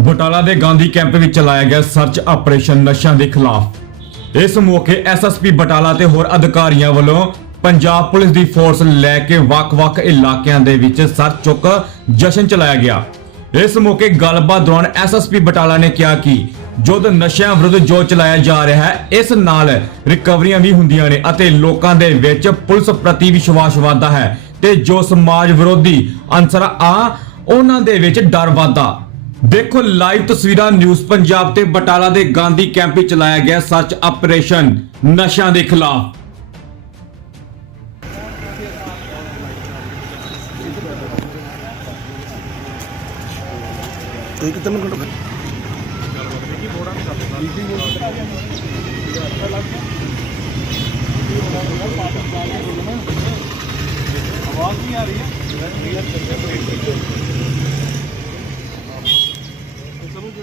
ਬਟਾਲਾ ਦੇ ਗਾਂਧੀ ਕੈਂਪ ਵਿੱਚ ਚਲਾਇਆ ਗਿਆ ਸਰਚ ਆਪਰੇਸ਼ਨ ਨਸ਼ਿਆਂ ਦੇ ਖਿਲਾਫ। ਇਸ ਮੌਕੇ ਐਸਐਸਪੀ ਬਟਾਲਾ ਤੇ ਹੋਰ ਅਧਿਕਾਰੀਆਂ ਵੱਲੋਂ ਪੰਜਾਬ ਪੁਲਿਸ ਦੀ ਫੋਰਸ ਲੈ ਕੇ ਵੱਖ-ਵੱਖ ਇਲਾਕਿਆਂ ਦੇ ਵਿੱਚ ਸਰਚ ਚੁੱਕ ਜਸ਼ਨ ਚਲਾਇਆ ਗਿਆ। ਇਸ ਮੌਕੇ ਗੱਲਬਾਤ ਦੌਰਾਨ ਐਸਐਸਪੀ ਬਟਾਲਾ ਨੇ ਕਿਹਾ ਕਿ ਜੁੱਧ ਨਸ਼ਿਆਂ ਵਿਰੁੱਧ ਜੋ ਚਲਾਇਆ ਜਾ ਰਿਹਾ ਹੈ, ਇਸ ਨਾਲ ਰਿਕਵਰੀਆਂ ਵੀ ਹੁੰਦੀਆਂ ਨੇ ਅਤੇ ਲੋਕਾਂ ਦੇ ਵਿੱਚ ਪੁਲਿਸ ਪ੍ਰਤੀ ਵਿਸ਼ਵਾਸ ਵਧਦਾ ਹੈ ਤੇ ਜੋ ਸਮਾਜ ਵਿਰੋਧੀ ਅਨਸਰ ਆ, ਉਹਨਾਂ ਦੇ ਵਿੱਚ ਡਰ ਵਧਦਾ। ਦੇਖੋ ਲਾਈਵ ਤਸਵੀਰਾਂ ਨਿਊਜ਼ ਪੰਜਾਬ ਤੇ ਬਟਾਲਾ ਦੇ ਗਾਂਧੀ ਕੈਂਪ ਵਿੱਚ ਚਲਾਇਆ ਗਿਆ ਸਰਚ ਆਪਰੇਸ਼ਨ ਨਸ਼ਿਆਂ ਦੇ ਖਿਲਾਫ। ਤੁਸੀਂ ਕਿਤੇ ਨੂੰ ਘਟੋ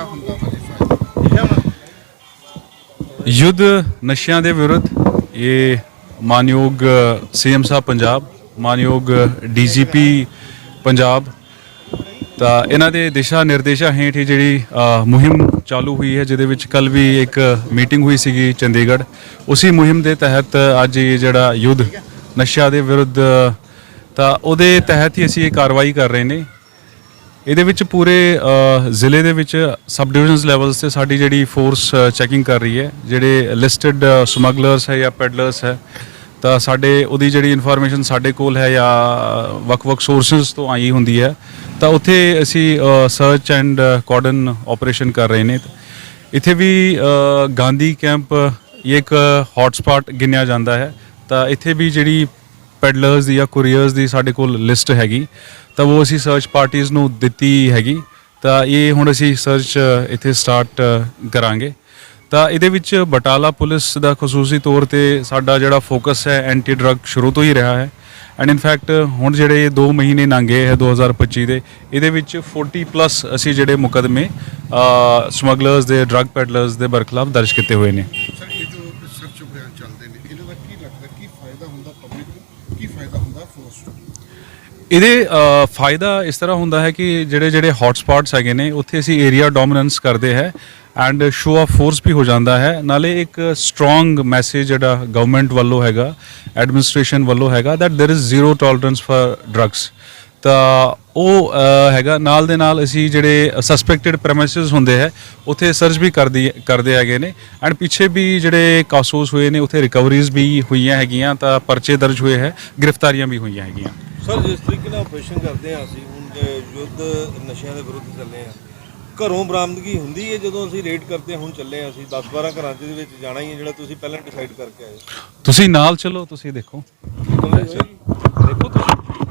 ਕੀ ਹੁੰਦਾ ਵਾ ਯੁੱਧ ਨਸ਼ਿਆਂ ਦੇ ਵਿਰੁੱਧ ਇਹ ਮਾਨਯੋਗ ਸੀਐਮ ਸਾਹਿਬ ਪੰਜਾਬ ਮਾਨਯੋਗ ਡੀਜੀਪੀ ਪੰਜਾਬ ਤਾਂ ਇਹਨਾਂ ਦੇ ਦਿਸ਼ਾ ਨਿਰਦੇਸ਼ਾਂ ਹੇਠ ਹੀ ਜਿਹੜੀ ਅ, ਮੁਹਿੰਮ ਚਾਲੂ ਹੋਈ ਹੈ ਜਿਹਦੇ ਵਿੱਚ ਕੱਲ ਵੀ ਇੱਕ ਮੀਟਿੰਗ ਹੋਈ ਸੀਗੀ ਚੰਡੀਗੜ੍ਹ ਉਸੇ ਮੁਹਿੰਮ ਦੇ ਤਹਿਤ ਅੱਜ ਇਹ ਜਿਹੜਾ ਯੁੱਧ ਨਸ਼ਿਆਂ ਦੇ ਵਿਰੁੱਧ ਤਾਂ ਉਹਦੇ ਤਹਿਤ ਹੀ ਅਸੀਂ ਇਹ ਕਾਰਵਾਈ ਕਰ ਰਹੇ ਨੇ। ਇਹਦੇ ਵਿੱਚ ਪੂਰੇ ਜ਼ਿਲ੍ਹੇ ਦੇ ਵਿੱਚ ਸਬ ਡਿਵੀਜ਼ਨਸ ਲੈਵਲਸ ਤੇ ਸਾਡੀ ਜਿਹੜੀ ਫੋਰਸ ਚੈਕਿੰਗ ਕਰ ਰਹੀ ਹੈ, ਜਿਹੜੇ ਲਿਸਟਡ ਸਮਗਲਰਸ ਹੈ ਜਾਂ ਪੈਡਲਰਸ ਹੈ, ਤਾਂ ਸਾਡੇ, ਉਹਦੀ ਜਿਹੜੀ ਇਨਫੋਰਮੇਸ਼ਨ ਸਾਡੇ ਕੋਲ ਹੈ ਜਾਂ ਵੱਖ-ਵੱਖ ਸੋਰਸਸ ਤੋਂ ਆਈ ਹੁੰਦੀ ਹੈ, ਤਾਂ ਉੱਥੇ ਅਸੀਂ ਸਰਚ ਐਂਡ ਕੋਡਨ ਆਪਰੇਸ਼ਨ ਕਰ ਰਹੇ ਨੇ। ਇੱਥੇ ਵੀ ਗਾਂਧੀ ਕੈਂਪ ਇਹ ਇੱਕ ਹੋਟਸਪਾਟ ਗਿਣਿਆ ਜਾਂਦਾ ਹੈ, ਤਾਂ ਇੱਥੇ ਵੀ ਜਿਹੜੀ ਪੈਡਲਰਸ ਦੀ ਜਾਂ ਕੁਰੀਅਰਸ ਦੀ ਸਾਡੇ ਕੋਲ ਲਿਸਟ ਹੈਗੀ ਤਾਂ ਉਹ ਅਸੀਂ ਸਰਚ ਪਾਰਟੀਆਂ ਨੂੰ ਦਿੱਤੀ ਹੈਗੀ। ਤਾਂ ਇਹ ਹੁਣ ਅਸੀਂ ਸਰਚ ਇੱਥੇ ਸਟਾਰਟ ਕਰਾਂਗੇ। ਤਾਂ ਇਹਦੇ ਵਿੱਚ ਬਟਾਲਾ ਪੁਲਿਸ ਦਾ ਖਸੂਸੀ ਤੌਰ ਤੇ ਸਾਡਾ ਜਿਹੜਾ ਫੋਕਸ ਹੈ ਐਂਟੀ ਡਰੱਗ ਸ਼ੁਰੂ ਤੋਂ ਹੀ ਰਿਹਾ ਹੈ। ਐਂਡ ਇਨਫੈਕਟ ਹੁਣ ਜਿਹੜੇ 2 ਮਹੀਨੇ ਲੰਘੇ ਹੈ 2025 ਦੇ, ਇਹਦੇ ਵਿੱਚ 40 ਪਲੱਸ ਅਸੀਂ ਜਿਹੜੇ ਮੁਕਦਮੇ ਸਮਗਲਰਸ ਦੇ ਡਰੱਗ ਪੈਡਲਰਸ ਦੇ ਬਰਖਲਾਫ ਦਰਜ ਕੀਤੇ ਹੋਏ ਨੇ। ਚੱਲਦੇ ਨੇ, ਇਹਦੇ ਦਾ ਕੀ ਲੱਗਦਾ, ਕੀ ਫਾਇਦਾ ਹੁੰਦਾ ਪਬਲਿਕ ਨੂੰ? ਕੀ ਫਾਇਦਾ ਹੁੰਦਾ ਫੋਰਸ ਨੂੰ? ਇਹਦੇ ਫਾਇਦਾ ਇਸ ਤਰ੍ਹਾਂ ਹੁੰਦਾ ਹੈ ਕਿ ਜਿਹੜੇ ਜਿਹੜੇ ਹੌਟ ਸਪੌਟਸ ਹੈਗੇ ਨੇ, ਉੱਥੇ ਅਸੀਂ ਏਰੀਆ ਡੋਮੀਨੈਂਸ ਕਰਦੇ ਹੈ ਐਂਡ ਸ਼ੋ ਆਫ ਫੋਰਸ ਵੀ ਹੋ ਜਾਂਦਾ ਹੈ। ਨਾਲੇ ਇੱਕ ਸਟਰੋਂਗ ਮੈਸੇਜ ਜਿਹੜਾ ਗਵਰਨਮੈਂਟ ਵੱਲੋਂ ਹੈਗਾ ਐਡਮਿਨਿਸਟ੍ਰੇਸ਼ਨ ਵੱਲੋਂ ਹੈਗਾ, that there is zero tolerance for drugs ਤਾਂ ਉਹ ਹੈਗਾ, ਨਾਲ ਦੇ ਨਾਲ ਅਸੀਂ ਜਿਹੜੇ ਸਸਪੈਕਟਡ ਪ੍ਰੈਮਿਸਿਸ ਹੁੰਦੇ ਹੈ, ਉੱਥੇ ਸਰਚ ਵੀ ਕਰਦੀ, ਕਰਦੇ ਹੈਗੇ ਨੇ। ਐਂਡ ਪਿੱਛੇ ਵੀ ਜਿਹੜੇ ਕਾਸੋਸ ਹੋਏ ਨੇ, ਉੱਥੇ ਰਿਕਵਰੀਜ਼ ਵੀ ਹੋਈਆਂ ਹੈਗੀਆਂ, ਤਾਂ ਪਰਚੇ ਦਰਜ ਹੋਏ ਹੈ, ਗ੍ਰਿਫਤਾਰੀਆਂ ਵੀ ਹੋਈਆਂ ਹੈਗੀਆਂ। ਸਰ ਜਿਸ ਤਰੀਕੇ ਨਾਲ ਆਪਰੇਸ਼ਨ ਕਰਦੇ ਆ ਅਸੀਂ ਹੁਣ ਜੇ ਯੁੱਧ ਨਸ਼ਿਆਂ ਦੇ ਵਿਰੁੱਧ ਚੱਲੇ ਆ ਘਰੋਂ ਬਰਾਮਦਗੀ ਹੁੰਦੀ ਹੈ ਜਦੋਂ ਅਸੀਂ ਰੇਡ ਕਰਦੇ ਹੁਣ ਚੱਲੇ ਆ ਅਸੀਂ। 10 12 ਘਰਾਂ ਦੇ ਵਿੱਚ ਜਾਣਾ ਹੀ ਹੈ ਜਿਹੜਾ ਤੁਸੀਂ ਪਹਿਲਾਂ ਡਿਸਾਈਡ ਕਰਕੇ ਆਏ ਤੁਸੀਂ ਨਾਲ ਚਲੋ ਤੁਸੀਂ ਦੇਖੋ। ਦੇਖੋ ਤੁਸੀਂ।